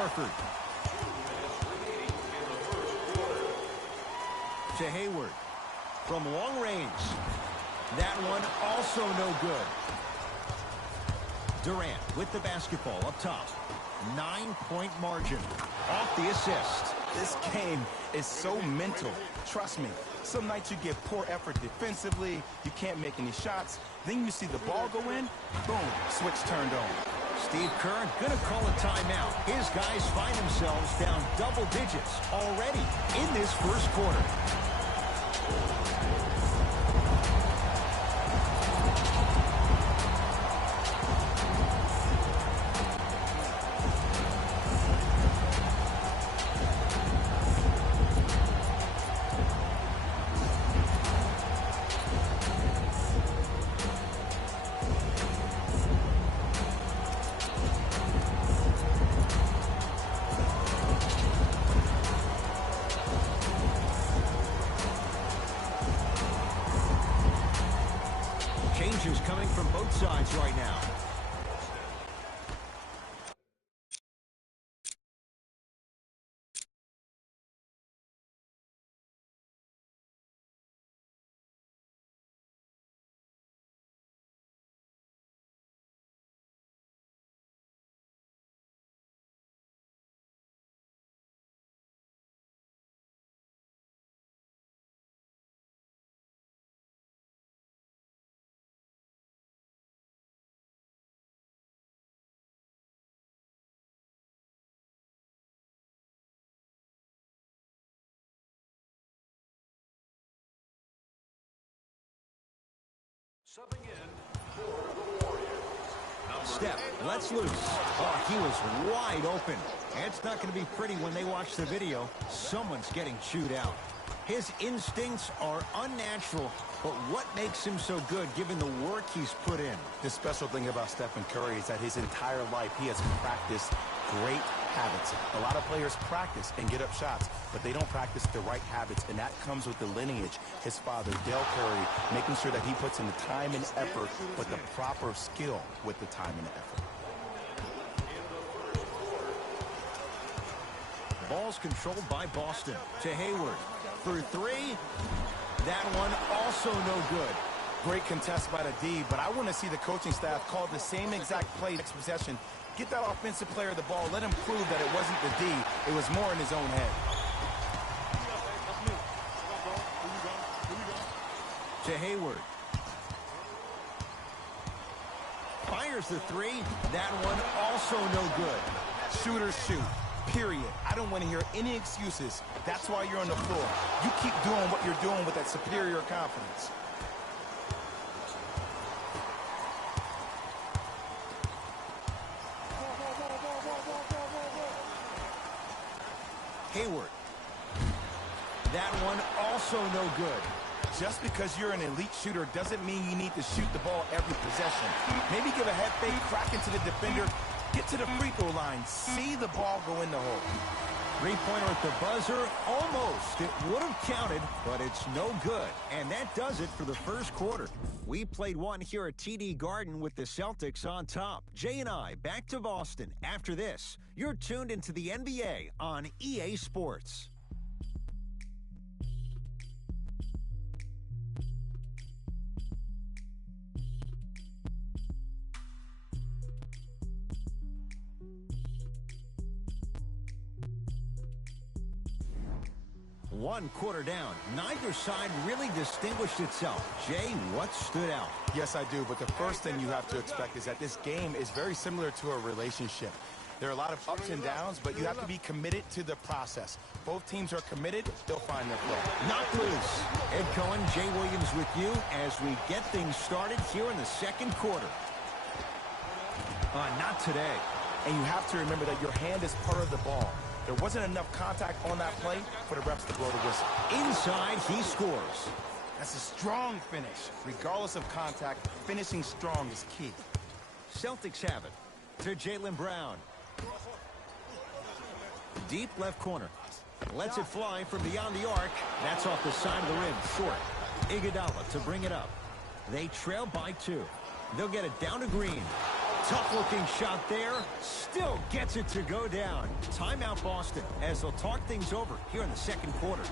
Horford. To Hayward. From long range. That one also no good. Durant with the basketball up top. 9-point margin. Off the assist. This game is so mental. Trust me. Some nights you get poor effort defensively. You can't make any shots. Then you see the ball go in. Boom. Switch turned on. Steve Kerr going to call a timeout. His guys find themselves down double digits already in this first quarter. Changes coming from both sides right now. Subbing in for the Warriors. Steph, let's loose. Oh, he was wide open. It's not going to be pretty when they watch the video. Someone's getting chewed out. His instincts are unnatural, but what makes him so good given the work he's put in? The special thing about Stephen Curry is that his entire life he has practiced great habits. A lot of players practice and get up shots, but they don't practice the right habits, and that comes with the lineage. His father, Dell Curry, making sure that he puts in the time and effort, but the proper skill with the time and effort. Ball's controlled by Boston. To Hayward. For three. That one also no good. Great contest by the D, but I want to see the coaching staff call the same exact play next possession. Get that offensive player the ball. Let him prove that it wasn't the D. It was more in his own head. To Hayward. Fires the three. That one also no good. Shooters shoot. Period. I don't want to hear any excuses. That's why you're on the floor. You keep doing what you're doing with that superior confidence. Hayward. That one also no good. Just because you're an elite shooter doesn't mean you need to shoot the ball every possession. Maybe give a head fake, crack into the defender, get to the free throw line, see the ball go in the hole. Three-pointer at the buzzer, almost. It would have counted, but it's no good. And that does it for the first quarter. We played one here at TD Garden with the Celtics on top. Jay and I back to Boston after this. You're tuned into the NBA on EA Sports. One quarter down. Neither side really distinguished itself. Jay, what stood out? Yes, I do. But the first thing you have to expect is that this game is very similar to a relationship. There are a lot of ups and downs, but you have to be committed to the process. Both teams are committed. They'll find their flow. Knocked loose. Ed Cohen, Jay Williams with you as we get things started here in the second quarter. Not today. And you have to remember that your hand is part of the ball. There wasn't enough contact on that play for the refs to blow the whistle. Inside, he scores. That's a strong finish. Regardless of contact, finishing strong is key. Celtics have it to Jaylen Brown. Deep left corner. Lets it fly from beyond the arc. That's off the side of the rim, short. Iguodala to bring it up. They trail by 2. They'll get it down to Green. Tough-looking shot there. Still gets it to go down. Timeout Boston as they'll talk things over here in the second quarter.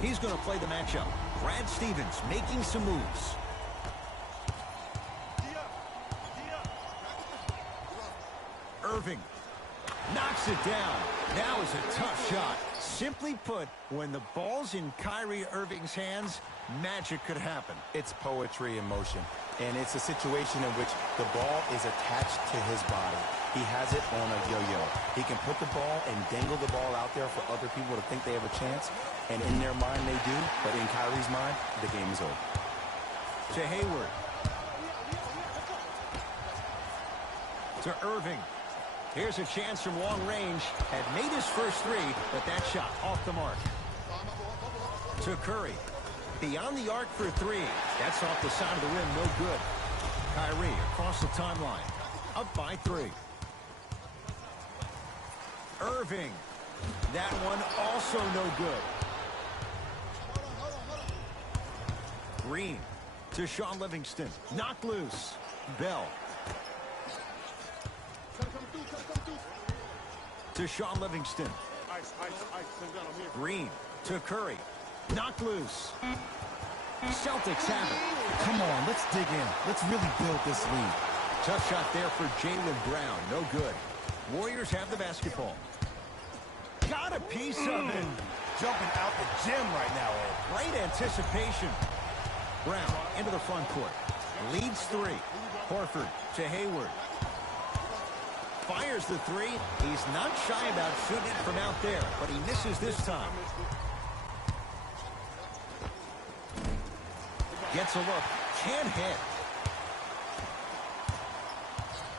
He's going to play the matchup. Brad Stevens making some moves. Irving knocks it down. That was a tough shot. Simply put, when the ball's in Kyrie Irving's hands, magic could happen. It's poetry in motion, and it's a situation in which the ball is attached to his body. He has it on a yo-yo. He can put the ball and dangle the ball out there for other people to think they have a chance, and in their mind they do, but in Kyrie's mind, the game is over. To Hayward. To Irving. Here's a chance from long range. Had made his first three, but that shot off the mark. To Curry. Beyond the arc for three. That's off the side of the rim, no good. Kyrie across the timeline. Up by 3. Irving. That one also no good. Green to Shaun Livingston. Knocked loose. Bell. To Shaun Livingston. Green to Curry. Knocked loose. Celtics have it. Come on, let's dig in. Let's really build this lead. Tough shot there for Jaylen Brown. No good. Warriors have the basketball. Got a piece of it. Jumping out the gym right now, Ed. Great anticipation. Brown into the front court. Leads 3. Horford to Hayward. Fires the 3. He's not shy about shooting it from out there, but he misses this time. Gets a look. Can't hit.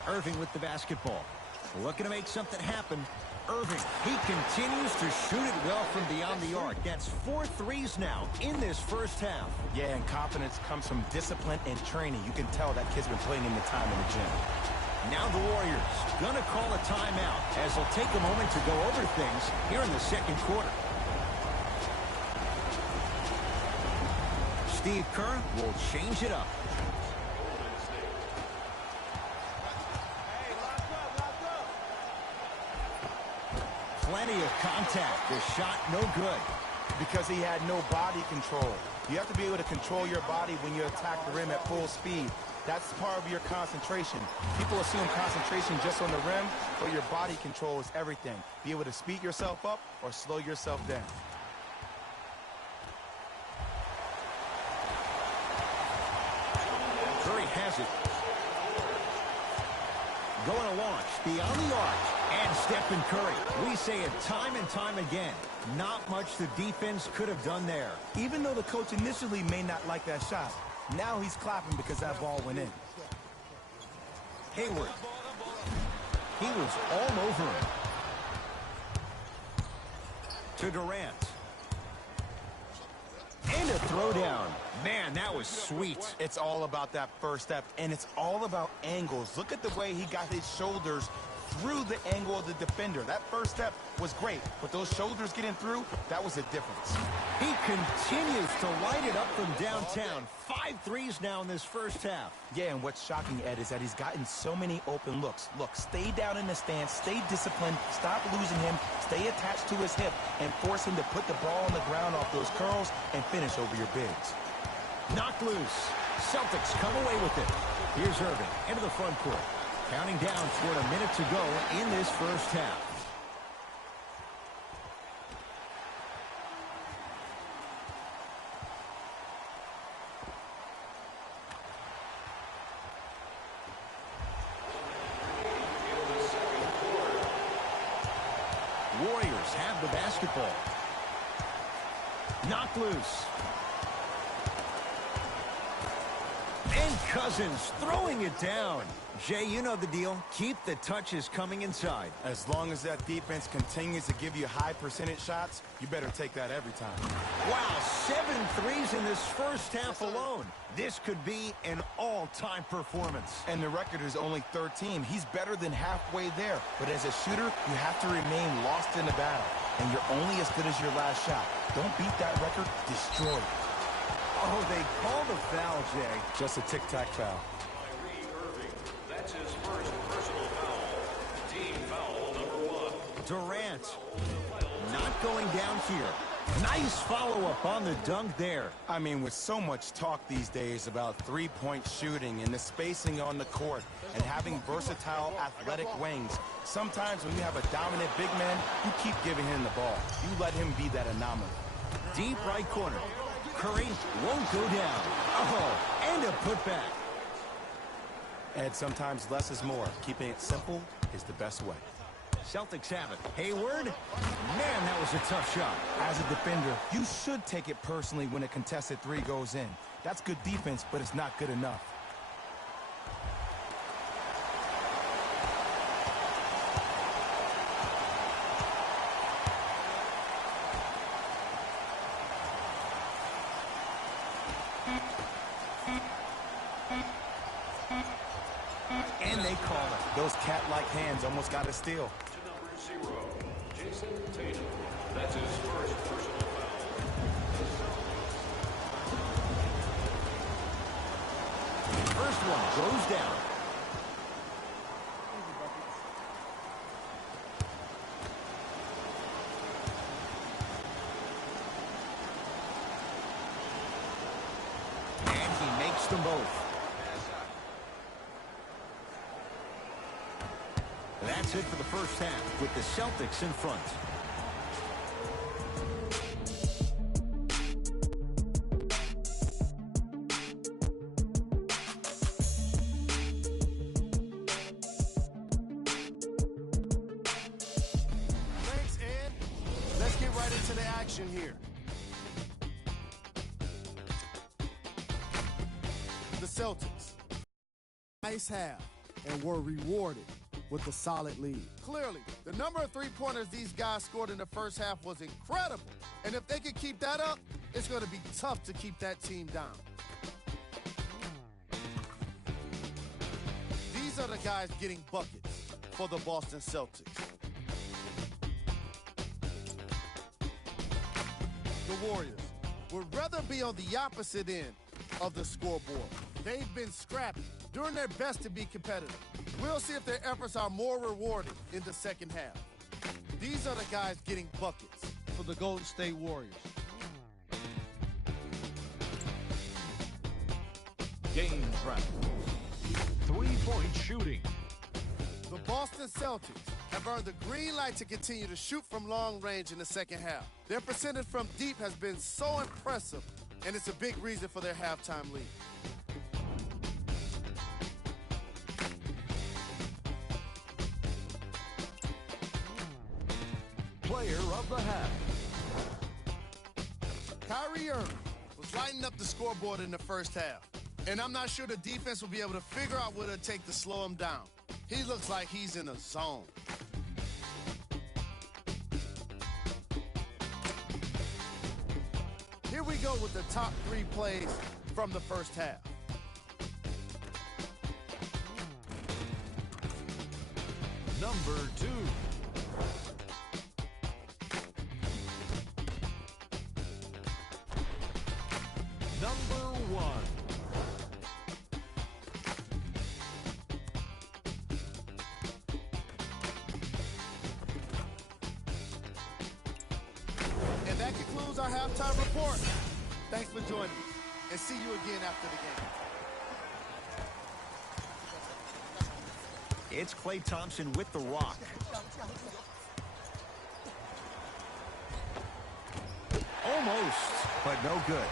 Irving with the basketball. Looking to make something happen. Irving, he continues to shoot it well from beyond the arc. That's 4 threes now in this first half. Yeah, and confidence comes from discipline and training. You can tell that kid's been putting in the time in the gym. Now the Warriors gonna call a timeout as they'll take a moment to go over things here in the second quarter. Steve Kerr will change it up. Plenty of contact. The shot no good. Because he had no body control. You have to be able to control your body when you attack the rim at full speed. That's part of your concentration. People assume concentration just on the rim, but your body control is everything. Be able to speed yourself up or slow yourself down. Curry has it. Going to launch beyond the arc. And Stephen Curry. We say it time and time again. Not much the defense could have done there. Even though the coach initially may not like that shot, now he's clapping because that ball went in. Hayward. He was all over him. To Durant. And a throwdown. Man, that was sweet. It's all about that first step, and it's all about angles. Look at the way he got his shoulders through the angle of the defender. That first step was great, but those shoulders getting through, that was a difference. He continues to light it up from downtown. 5 threes now in this first half. Yeah, and what's shocking, Ed, is that he's gotten so many open looks. Look, stay down in the stance, stay disciplined, stop losing him, stay attached to his hip, and force him to put the ball on the ground off those curls and finish over your bigs. Knocked loose. Celtics come away with it. Here's Irving into the front court. Counting down toward a minute to go in this first half. Warriors have the basketball. Knocked loose. And Cousins throwing it down. Jay, you know the deal. Keep the touches coming inside. As long as that defense continues to give you high percentage shots, you better take that every time. Wow, 7 threes in this first half alone. This could be an all-time performance. And the record is only 13. He's better than halfway there. But as a shooter, you have to remain lost in the battle. And you're only as good as your last shot. Don't beat that record, destroy it. Oh, they called a foul, Jay. Just a tic-tac foul. Kyrie Irving. That's his first personal foul. Team foul number 1. Durant not going down here. Nice follow-up on the dunk there. I mean, with so much talk these days about three-point shooting and the spacing on the court and having versatile athletic wings, sometimes when you have a dominant big man, you keep giving him the ball. You let him be that anomaly. Deep right corner. Curry won't go down. Oh, and a putback. And sometimes less is more. Keeping it simple is the best way. Celtics have it. Hayward. Man, that was a tough shot. As a defender, you should take it personally when a contested three goes in. That's good defense, but it's not good enough. And they call it. Those cat-like hands almost got a steal. To number 0, Jason Tatum. That's his first personal foul. First one goes down. And he makes them both. That's it for the first half with the Celtics in front. Thanks, Ed. Let's get right into the action here. The Celtics. Nice half and were rewarded with a solid lead. Clearly, the number of three-pointers these guys scored in the first half was incredible. And if they can keep that up, it's going to be tough to keep that team down. These are the guys getting buckets for the Boston Celtics. The Warriors would rather be on the opposite end of the scoreboard. They've been scrappy, doing their best to be competitive. We'll see if their efforts are more rewarded in the second half. These are the guys getting buckets for the Golden State Warriors. Game travel. 3-point shooting. The Boston Celtics have earned the green light to continue to shoot from long range in the second half. Their percentage from deep has been so impressive, and it's a big reason for their halftime lead. Player of the half. Kyrie Irving was lighting up the scoreboard in the first half, and I'm not sure the defense will be able to figure out what it'll take to slow him down. He looks like he's in a zone. Here we go with the top 3 plays from the first half. Number 2. Number 1. And that concludes our halftime report. Thanks for joining us, and see you again after the game. It's Klay Thompson with the rock. Almost, but no good.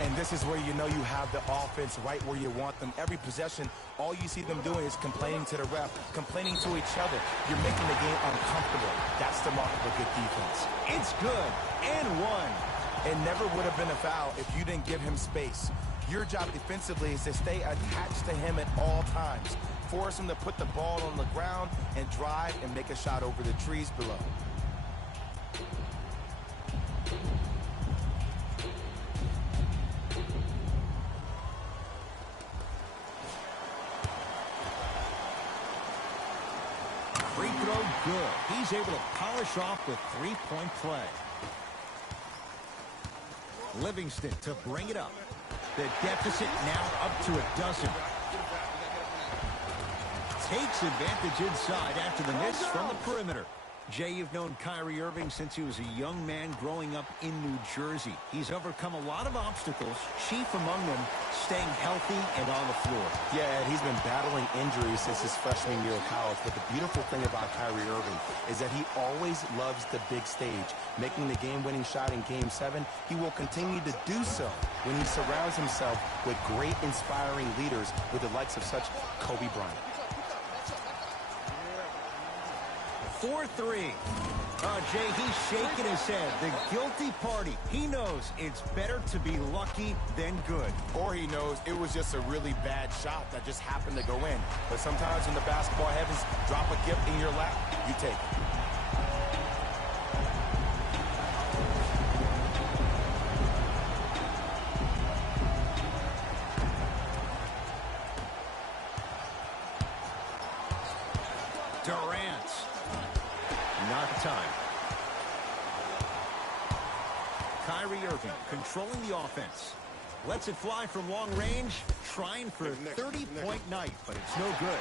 And this is where you know you have the offense right where you want them. Every possession, all you see them doing is complaining to the ref, complaining to each other. You're making the game uncomfortable. That's the mark of a good defense. It's good, and one. It never would have been a foul if you didn't give him space. Your job defensively is to stay attached to him at all times. Force him to put the ball on the ground and drive and make a shot over the trees below. Free throw good. He's able to polish off the three-point play. Livingston to bring it up. The deficit now up to a dozen. Takes advantage inside after the miss from the perimeter. Jay, you've known Kyrie Irving since he was a young man growing up in New Jersey. He's overcome a lot of obstacles, chief among them staying healthy and on the floor. Yeah, Ed, he's been battling injuries since his freshman year of college, but the beautiful thing about Kyrie Irving is that he always loves the big stage. Making the game-winning shot in Game 7, he will continue to do so when he surrounds himself with great, inspiring leaders with the likes of such Kobe Bryant. 4-3. Jay, he's shaking his head. The guilty party. He knows it's better to be lucky than good. Or he knows it was just a really bad shot that just happened to go in. But sometimes when the basketball heavens drop a gift in your lap, you take it. Durant. Not time. Kyrie Irving controlling the offense. Lets it fly from long range, trying for a 30-point night, but it's no good.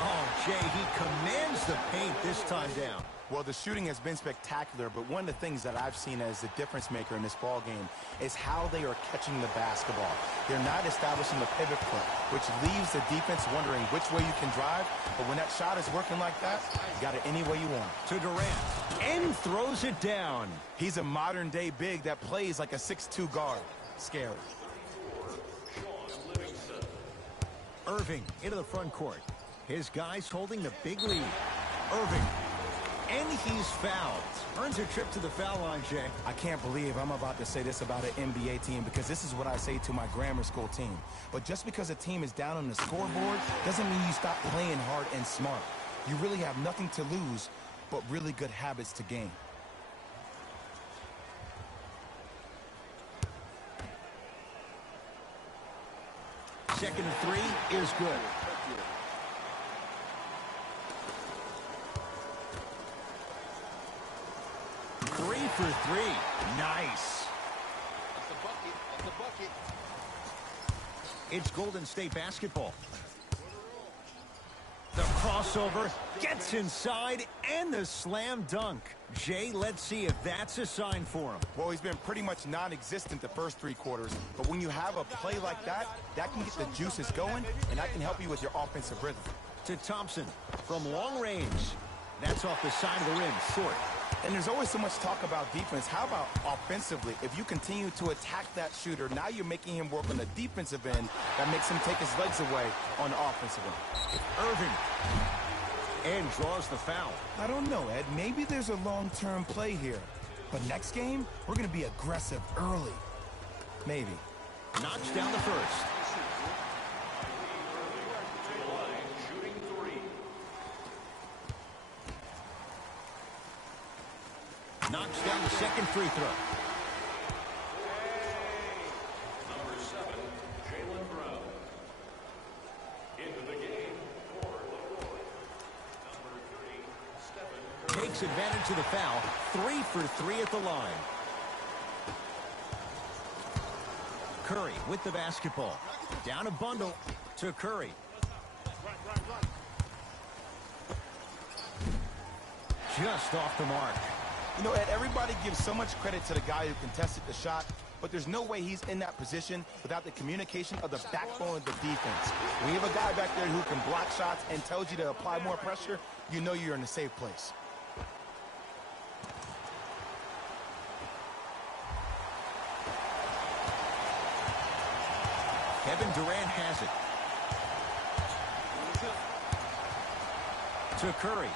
Oh, Jay, he commands the paint this time down. Well, the shooting has been spectacular, but one of the things that I've seen as the difference maker in this ball game is how they are catching the basketball. They're not establishing the pivot foot, which leaves the defense wondering which way you can drive. But when that shot is working like that, you got it any way you want. To Durant, and throws it down. He's a modern-day big that plays like a 6'2 guard. Scary. Irving into the front court. His guys holding the big lead. Irving. And he's fouled. Earns a trip to the foul line, Jay. I can't believe I'm about to say this about an NBA team because this is what I say to my grammar school team. But just because a team is down on the scoreboard doesn't mean you stop playing hard and smart. You really have nothing to lose but really good habits to gain. Second and 3 is good. Three for 3. Nice. That's a bucket. That's a bucket. It's Golden State basketball. The crossover gets inside and the slam dunk. Jay, let's see if that's a sign for him. Well, he's been pretty much non-existent the first 3 quarters, but when you have a play like that, that can get the juices going, and that can help you with your offensive rhythm. To Thompson from long range. That's off the side of the rim, short. And there's always so much talk about defense. How about offensively? If you continue to attack that shooter, now you're making him work on the defensive end. That makes him take his legs away on the offensive end. Irving. And draws the foul. I don't know, Ed. Maybe there's a long-term play here. But next game, we're going to be aggressive early. Maybe. Knocks down the first. Knocks down the second free throw. Number 7, Jaylen Brown. Into the game for LaCroix. Number 3, Stephen Curry. Takes advantage of the foul. 3 for 3 at the line. Curry with the basketball. Down a bundle to Curry. Just off the mark. You know, Ed, everybody gives so much credit to the guy who contested the shot, but there's no way he's in that position without the communication of the backbone of the defense. When you have a guy back there who can block shots and tells you to apply more pressure, you know you're in a safe place. Kevin Durant has it. To Curry.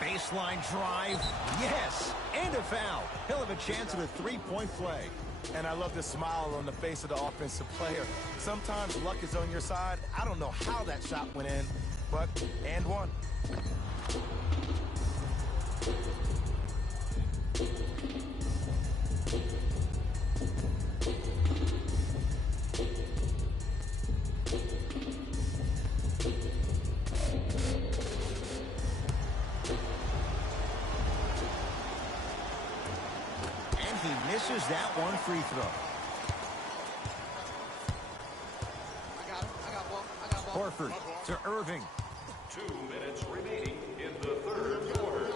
Baseline drive. Yes. And a foul. He'll have a chance at a three-point play. And I love the smile on the face of the offensive player. Sometimes luck is on your side. I don't know how that shot went in, but and one. He misses that one free throw. Horford to Irving. 2 minutes remaining in the third quarter.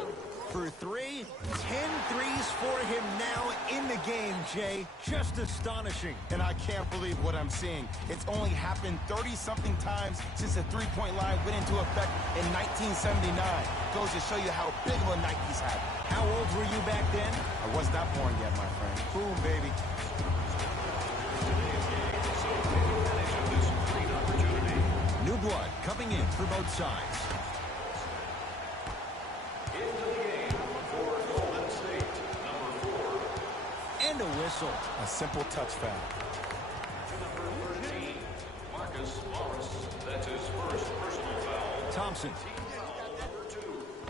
For 3, 10 threes for him now in the game, Jay. Just astonishing. And I can't believe what I'm seeing. It's only happened 30-something times since the three-point line went into effect in 1979. Goes to show you how big of a night he's had. How old were you back then? I was not born yet, my friend. Boom, baby. So take advantage of this great opportunity. New blood coming in for both sides. Into the game for Golden State, number 4. And a whistle. A simple touch foul. To number 13, Marcus Morris. That's his first personal foul. Thompson. Team foul number 2.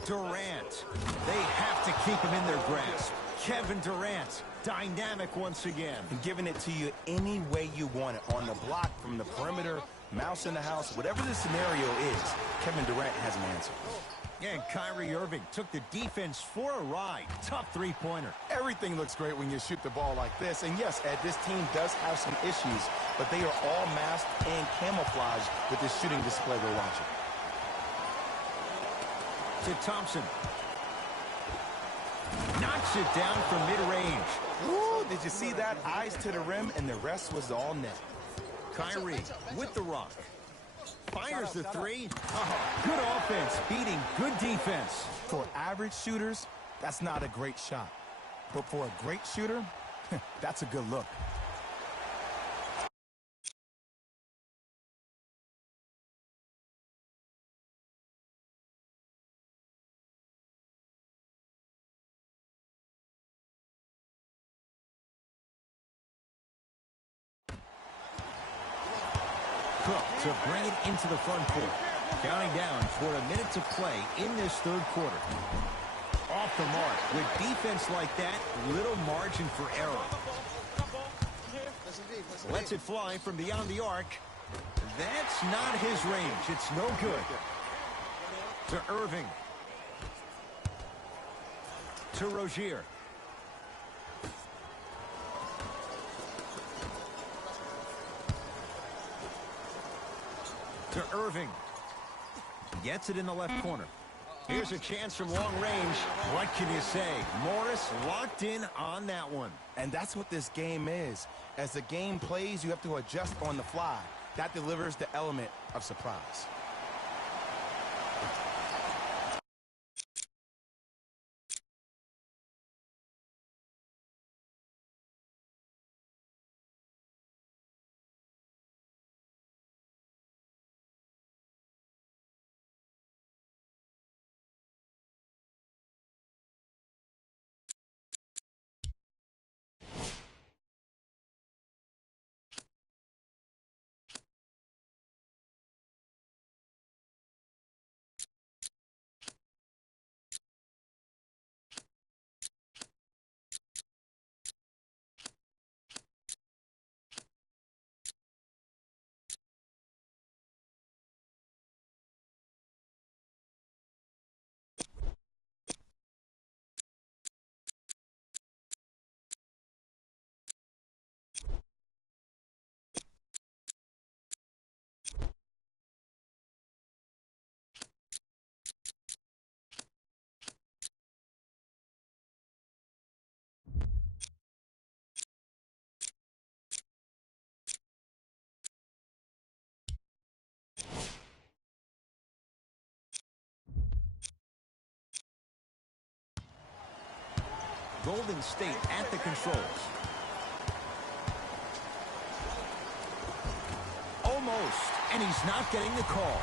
Durant. They have to keep him in their grasp. Kevin Durant, dynamic once again. And giving it to you any way you want it. On the block, from the perimeter, mouse in the house, whatever the scenario is, Kevin Durant has an answer. Yeah, and Kyrie Irving took the defense for a ride. Tough three-pointer. Everything looks great when you shoot the ball like this. And yes, Ed, this team does have some issues, but they are all masked and camouflaged with this shooting display we're watching. To Thompson. Knocks it down from mid-range. Ooh, did you see that? Eyes to the rim, and the rest was all net. Kyrie with the rock. Fires the three. Good offense beating good defense. For average shooters, that's not a great shot. But for a great shooter, that's a good look. Cook to bring it into the front court. Counting down for a minute to play in this third quarter. Off the mark. With defense like that, little margin for error. Lets it fly from beyond the arc. That's not his range. It's no good. To Irving. To Rozier. To Irving. Gets it in the left corner. Here's a chance from long range. What can you say? Morris locked in on that one. And that's what this game is. As the game plays, you have to adjust on the fly. That delivers the element of surprise. Golden State at the controls. Almost, and he's not getting the call.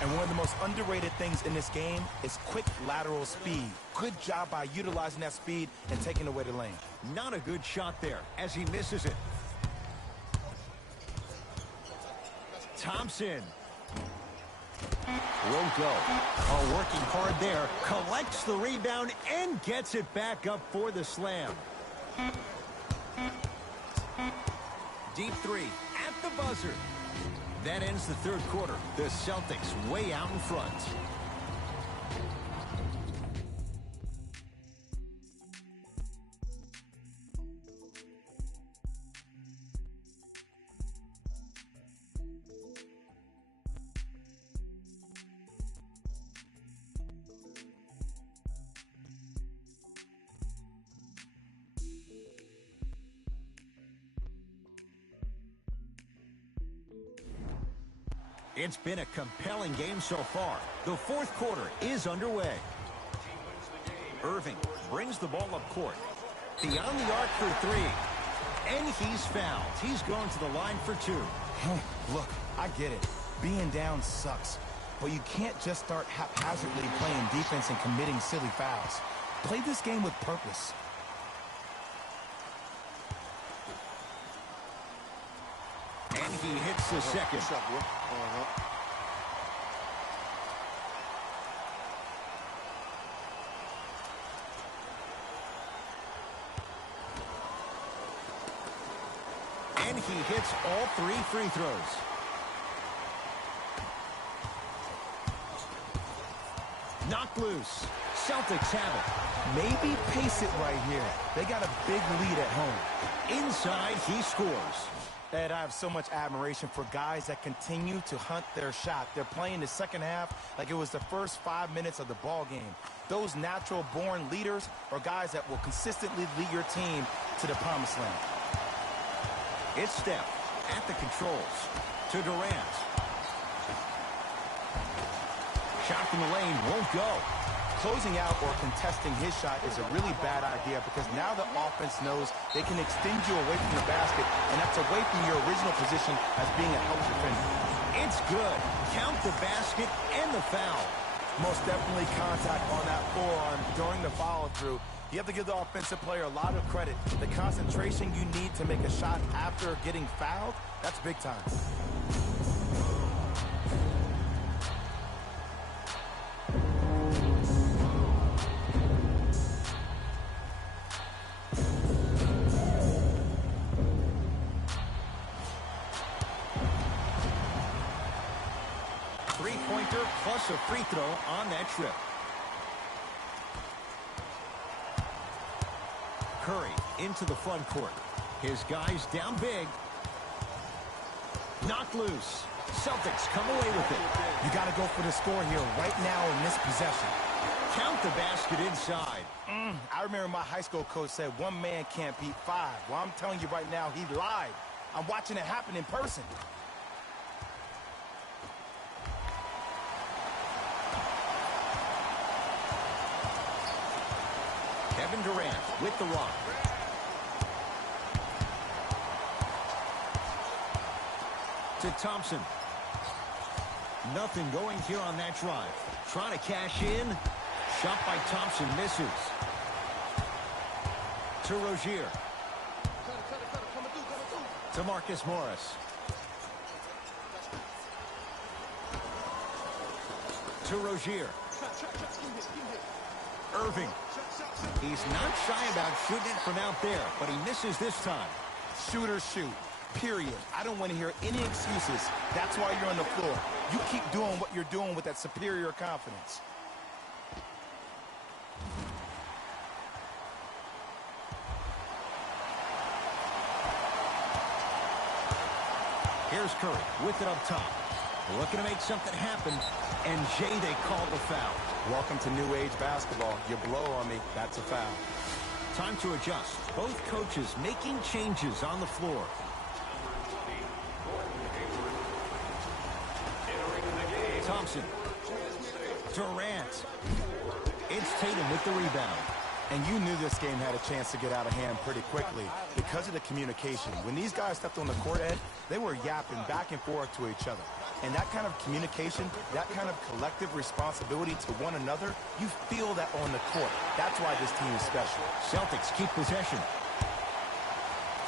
And one of the most underrated things in this game is quick lateral speed. Good job by utilizing that speed and taking away the lane. Not a good shot there as he misses it. Thompson will go. Oh, working hard there. Collects the rebound and gets it back up for the slam. Deep three at the buzzer. That ends the third quarter. The Celtics way out in front. It's been a compelling game so far. The fourth quarter is underway. Irving brings the ball up court. Beyond the arc for three. And he's fouled. He's going to the line for two. Look, I get it. Being down sucks. But you can't just start haphazardly playing defense and committing silly fouls. Play this game with purpose. And he hits the second. And he hits all three free throws. Knocked loose. Celtics have it. Maybe pace it right here. They got a big lead at home. Inside, he scores. Ed, I have so much admiration for guys that continue to hunt their shot. They're playing the second half like it was the first 5 minutes of the ball game. Those natural-born leaders are guys that will consistently lead your team to the promised land. It's Steph at the controls to Durant. Shot from the lane won't go. Closing out or contesting his shot is a really bad idea because now the offense knows they can extend you away from the basket, and that's away from your original position as being a help defender. It's good. Count the basket and the foul. Most definitely contact on that forearm during the follow-through. You have to give the offensive player a lot of credit. The concentration you need to make a shot after getting fouled, that's big time. Three-pointer plus a free throw on that trip. Curry into the front court. His guys down big. Knocked loose. Celtics come away with it. You got to go for the score here right now in this possession. Count the basket inside. I remember my high school coach said one man can't beat five. Well, I'm telling you right now, he lied. I'm watching it happen in person. Kevin Durant with the rock. To Thompson. Nothing going here on that drive. Trying to cash in. Shot by Thompson misses. To Rozier. To Marcus Morris. To Rozier. Irving. He's not shy about shooting it from out there, but he misses this time. Shoot or shoot, period. I don't want to hear any excuses. That's why you're on the floor. You keep doing what you're doing with that superior confidence. Here's Curry with it up top. Looking to make something happen. And Jay, they call the foul. Welcome to new age basketball. You blow on me, that's a foul. Time to adjust. Both coaches making changes on the floor. Thompson. Durant. It's Tatum with the rebound. And you knew this game had a chance to get out of hand pretty quickly because of the communication. When these guys stepped on the court, Ed, they were yapping back and forth to each other. And that kind of communication, that kind of collective responsibility to one another, you feel that on the court. That's why this team is special. Celtics keep possession.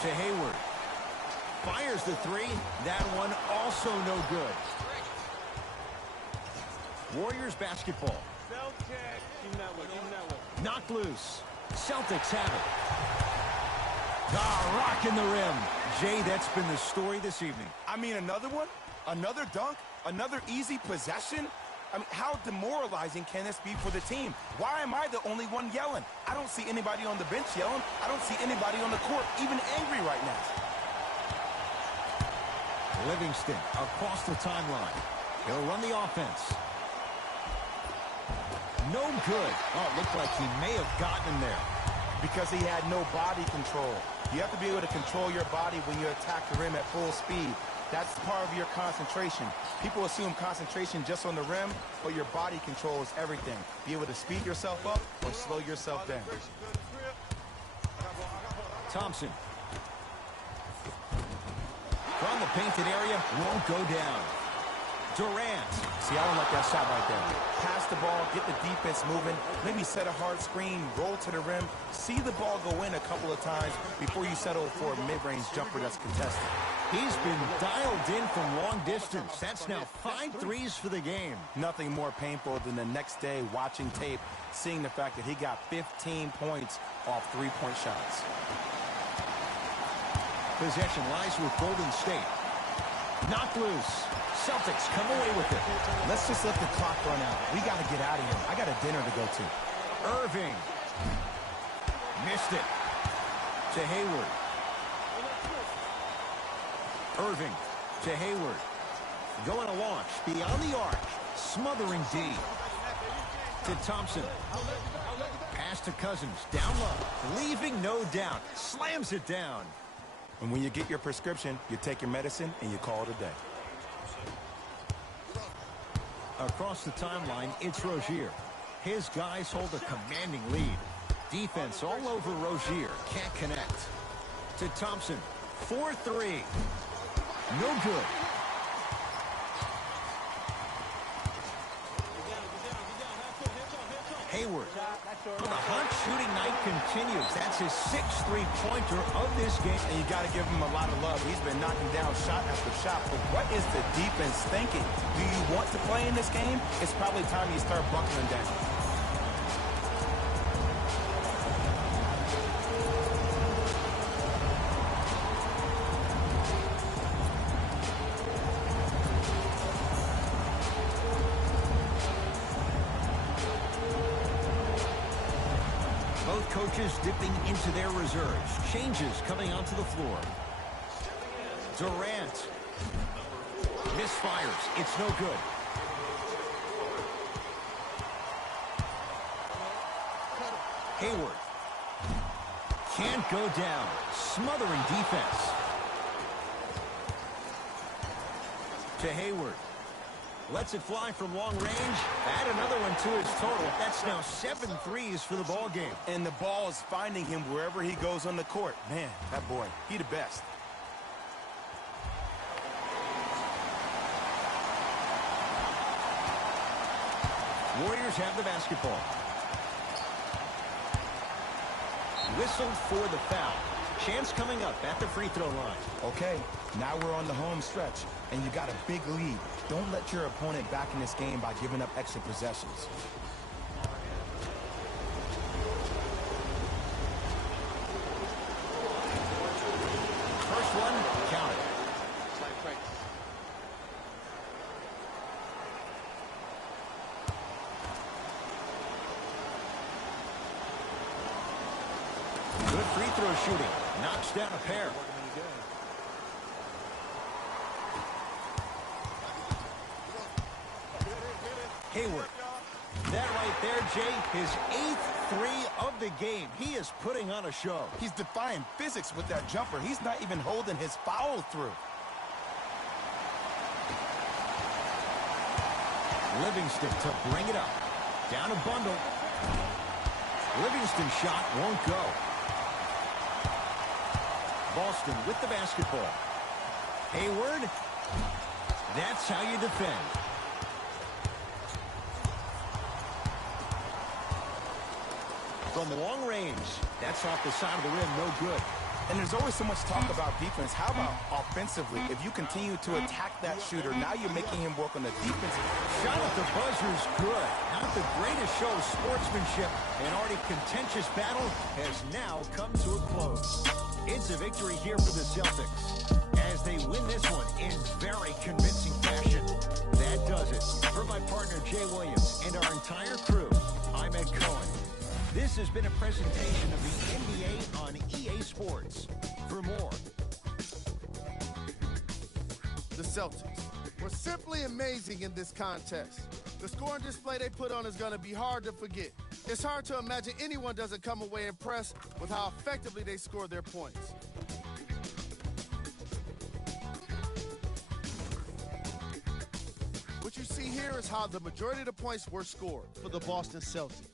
To Hayward. Fires the three. That one also no good. Warriors basketball. Knocked loose. Celtics have it. Rocking the rim. Jay, that's been the story this evening. I mean, another one? Another dunk? Another easy possession? I mean, how demoralizing can this be for the team? Why am I the only one yelling? I don't see anybody on the bench yelling. I don't see anybody on the court even angry right now. Livingston across the timeline. He'll run the offense. No good. Oh, it looked like he may have gotten him there. Because he had no body control. You have to be able to control your body when you attack the rim at full speed. That's part of your concentration. People assume concentration just on the rim, but your body control is everything. Be able to speed yourself up or slow yourself down. Thompson. From the painted area, won't go down. Durant. See, I don't like that shot right there. Pass the ball, get the defense moving, maybe set a hard screen, roll to the rim, see the ball go in a couple of times before you settle for a mid-range jumper that's contested. He's been dialed in from long distance. That's now 5 threes for the game. Nothing more painful than the next day watching tape, seeing the fact that he got 15 points off three-point shots. Possession lies with Golden State. Knocked loose. Celtics come away with it. Let's just let the clock run out. We got to get out of here. I got a dinner to go to. Irving. Missed it. To Hayward. Irving to Hayward. Going to launch beyond the arc. Smothering D. To Thompson. Pass to Cousins. Down low. Leaving no doubt. Slams it down. And when you get your prescription, you take your medicine and you call it a day. Across the timeline, it's Rozier. His guys hold a commanding lead. Defense all over Rozier. Can't connect. To Thompson. 4-3. No good. Hayward. Well, the hot shooting night continues. That's his 6th three-pointer of this game. And you got to give him a lot of love. He's been knocking down shot after shot. But what is the defense thinking? Do you want to play in this game? It's probably time you start buckling down. Coaches dipping into their reserves. Changes coming onto the floor. Durant. Misfires. It's no good. Hayward. Can't go down. Smothering defense. To Hayward. Lets it fly from long range. Add another one to his total. That's now 7 threes for the ball game. And the ball is finding him wherever he goes on the court. Man, that boy, he the best. Warriors have the basketball. Whistled for the foul. Chance coming up at the free throw line. Okay, now we're on the home stretch, and you got a big lead. Don't let your opponent back in this game by giving up extra possessions. First one, count it. Good free throw shooting. Knocks down a pair. Hayward. That right there, Jay, his 8th three of the game. He is putting on a show. He's defying physics with that jumper. He's not even holding his foul through. Livingston to bring it up. Down a bundle. Livingston's shot won't go. Boston with the basketball. Hayward. That's how you defend. From long range, that's off the side of the rim, no good. And there's always so much talk about defense. How about offensively? If you continue to attack that shooter, now you're making him work on the defensive. Shot at the buzzer's good. Not the greatest show of sportsmanship. An already contentious battle has now come to a close. It's a victory here for the Celtics as they win this one in very convincing fashion. That does it. For my partner, Jay Williams, and our entire crew, I'm Ed Cohen. This has been a presentation of the NBA on EA Sports. For more, The Celtics were simply amazing in this contest. The scoring display they put on is going to be hard to forget. It's hard to imagine anyone doesn't come away impressed with how effectively they score their points. What you see here is how the majority of the points were scored for the Boston Celtics.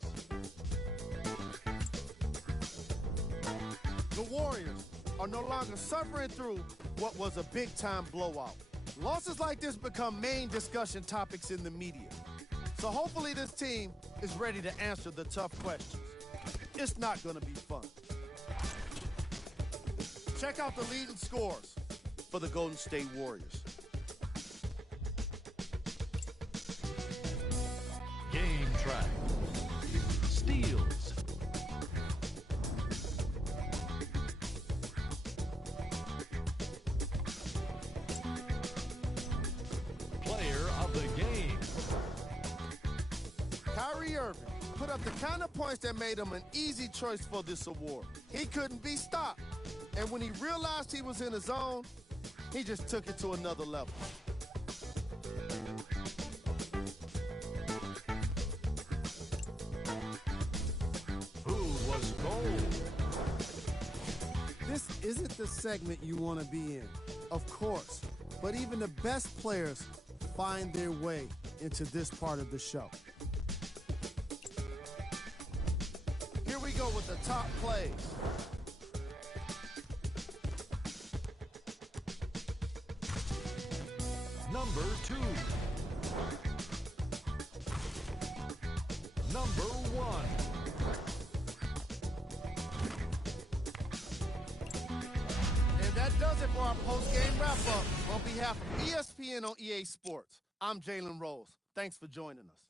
The Warriors are no longer suffering through what was a big-time blowout. Losses like this become main discussion topics in the media. So hopefully this team is ready to answer the tough questions. It's not going to be fun. Check out the leading scores for the Golden State Warriors. Game track. Steals. Kyrie Irving put up the kind of points that made him an easy choice for this award. He couldn't be stopped. And when he realized he was in his zone, he just took it to another level. Who was gold? This isn't the segment you want to be in, of course. But even the best players find their way into this part of the show. Here we go with the top plays. Number 2. Number 1. And that does it for our post-game wrap-up. On behalf of ESPN on EA Sports, I'm Jalen Rose. Thanks for joining us.